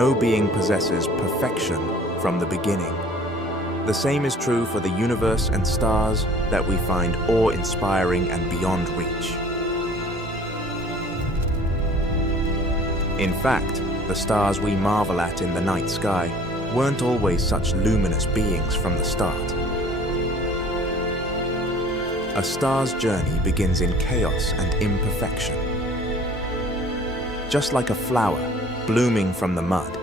no being possesses perfection from the beginning. The same is true for the universe and stars that we find awe-inspiring and beyond reach. In fact, the stars we marvel at in the night sky weren't always such luminous beings from the start. A star's journey begins in chaos and imperfection. Just like a flower blooming from the mud.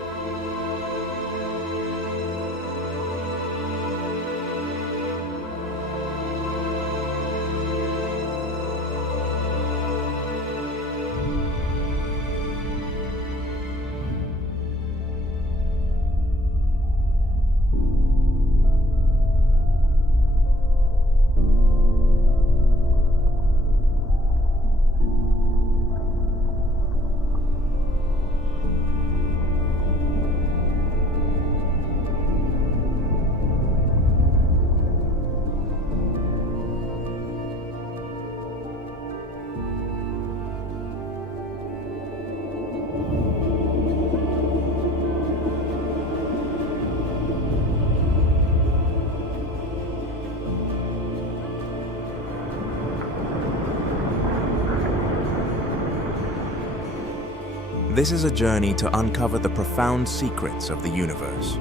This is a journey to uncover the profound secrets of the universe,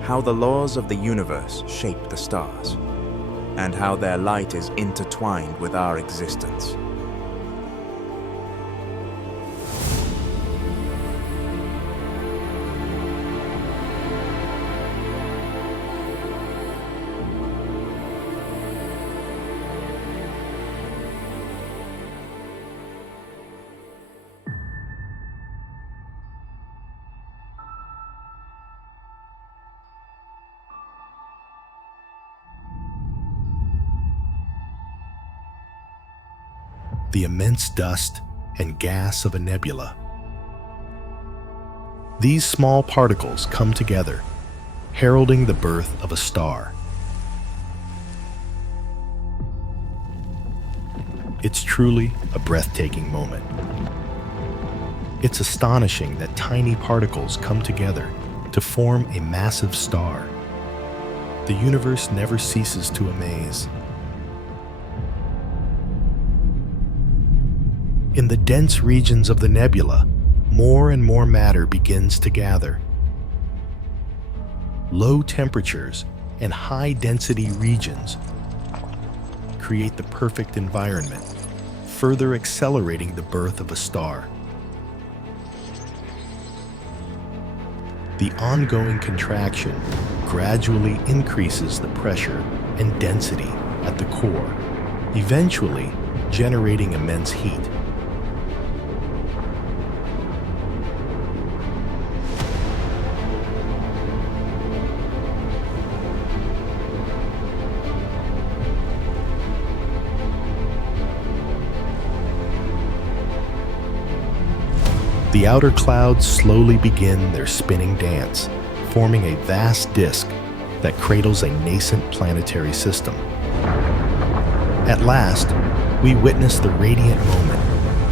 how the laws of the universe shape the stars, and how their light is intertwined with our existence. The immense dust and gas of a nebula. These small particles come together, heralding the birth of a star. It's truly a breathtaking moment. It's astonishing that tiny particles come together to form a massive star. The universe never ceases to amaze. In the dense regions of the nebula, more and more matter begins to gather. Low temperatures and high-density regions create the perfect environment, further accelerating the birth of a star. The ongoing contraction gradually increases the pressure and density at the core, eventually generating immense heat. The outer clouds slowly begin their spinning dance, forming a vast disk that cradles a nascent planetary system. At last, we witness the radiant moment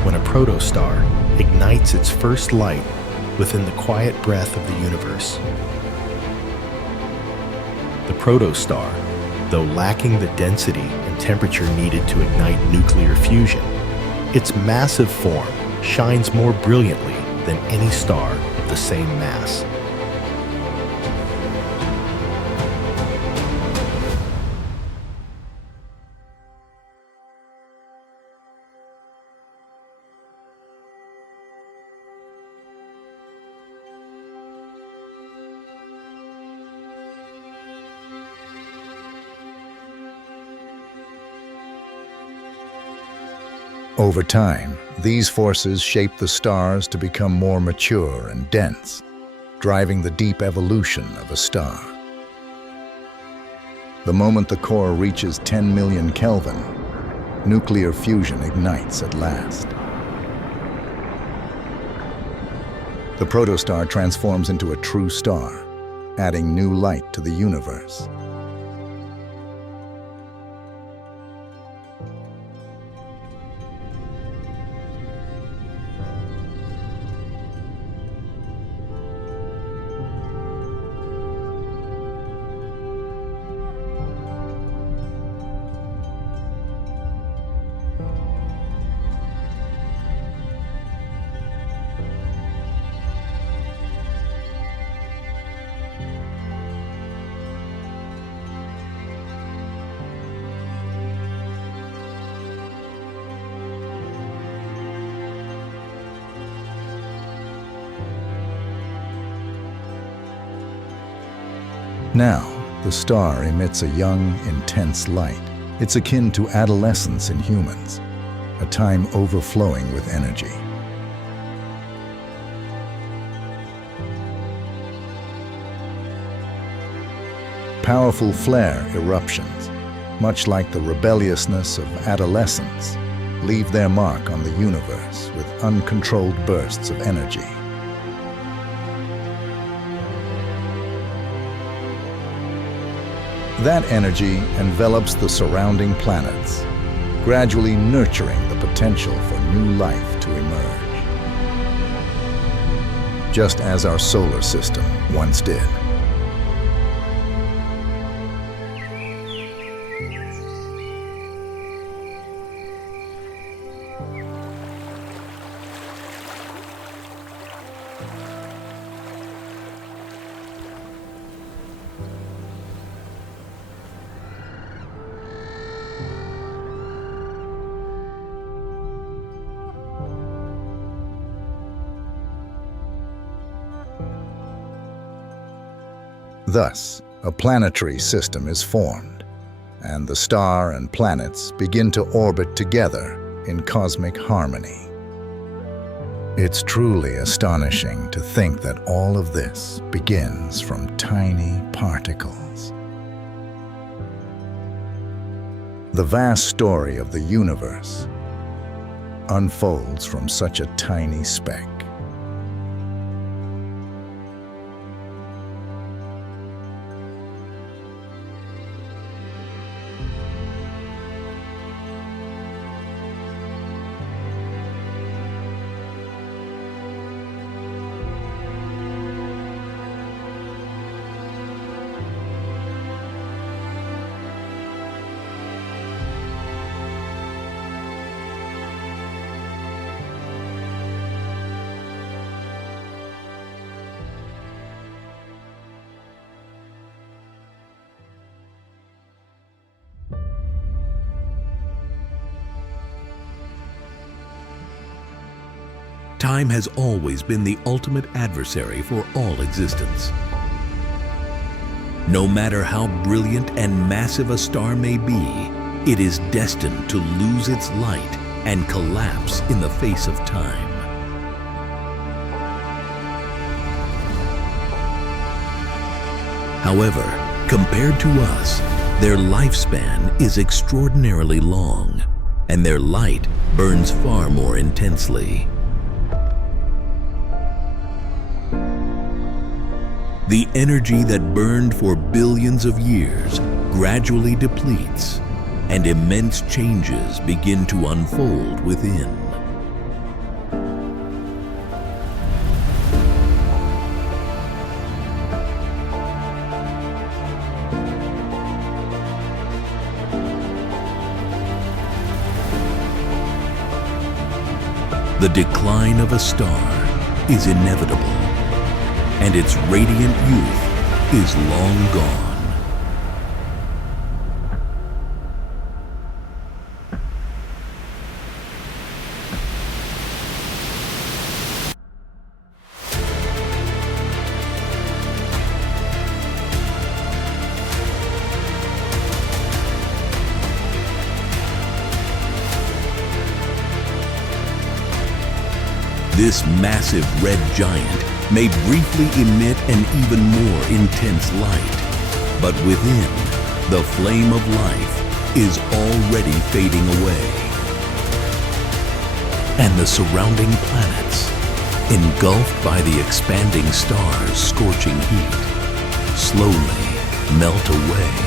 when a protostar ignites its first light within the quiet breath of the universe. The protostar, though lacking the density and temperature needed to ignite nuclear fusion, its massive form shines more brilliantly than any star of the same mass. Over time, these forces shape the stars to become more mature and dense, driving the deep evolution of a star. The moment the core reaches 10 million Kelvin, nuclear fusion ignites at last. The protostar transforms into a true star, adding new light to the universe. Now, the star emits a young, intense light. It's akin to adolescence in humans, a time overflowing with energy. Powerful flare eruptions, much like the rebelliousness of adolescence, leave their mark on the universe with uncontrolled bursts of energy. That energy envelops the surrounding planets, gradually nurturing the potential for new life to emerge. Just as our solar system once did. Thus, a planetary system is formed, and the star and planets begin to orbit together in cosmic harmony. It's truly astonishing to think that all of this begins from tiny particles. The vast story of the universe unfolds from such a tiny speck. Time has always been the ultimate adversary for all existence. No matter how brilliant and massive a star may be, it is destined to lose its light and collapse in the face of time. However, compared to us, their lifespan is extraordinarily long, and their light burns far more intensely. The energy that burned for billions of years gradually depletes, and immense changes begin to unfold within. The decline of a star is inevitable, and its radiant youth is long gone. This massive red giant may briefly emit an even more intense light, but within, the flame of life is already fading away. And the surrounding planets, engulfed by the expanding star's scorching heat, slowly melt away.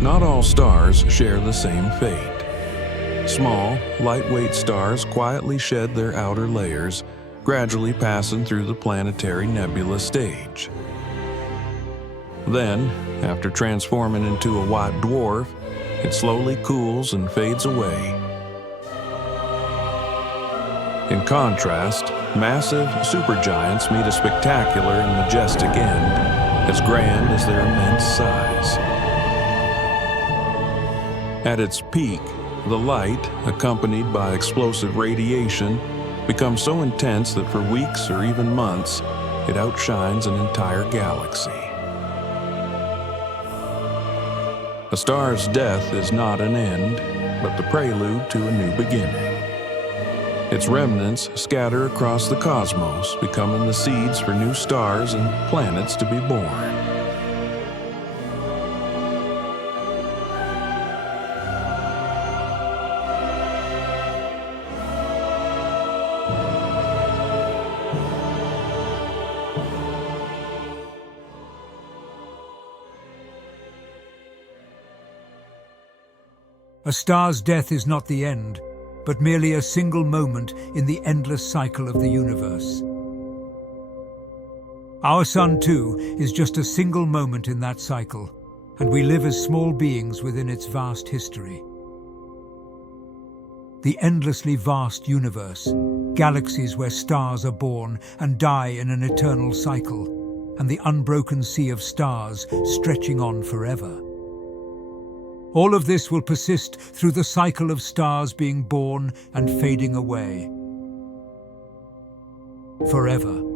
Not all stars share the same fate. Small, lightweight stars quietly shed their outer layers gradually passing through the planetary nebula stage. Then, after transforming into a white dwarf, it slowly cools and fades away. In contrast, massive supergiants meet a spectacular and majestic end, as grand as their immense size. At its peak, the light, accompanied by explosive radiation, becomes so intense that for weeks or even months, it outshines an entire galaxy. A star's death is not an end, but the prelude to a new beginning. Its remnants scatter across the cosmos, becoming the seeds for new stars and planets to be born. A star's death is not the end, but merely a single moment in the endless cycle of the universe. Our sun, too, is just a single moment in that cycle, and we live as small beings within its vast history. The endlessly vast universe, galaxies where stars are born and die in an eternal cycle, and the unbroken sea of stars stretching on forever. All of this will persist through the cycle of stars being born and fading away. Forever.